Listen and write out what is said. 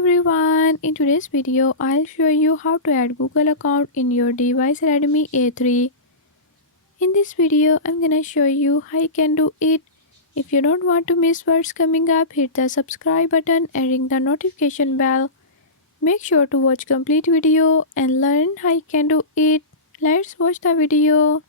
everyone, in today's video I'll show you how to add Google account in your device Redmi A3. In this video I'm gonna show you how you can do it. If you don't want to miss what's coming up, hit the subscribe button and ring the notification bell. Make sure to watch complete video and learn how you can do it. Let's watch the video.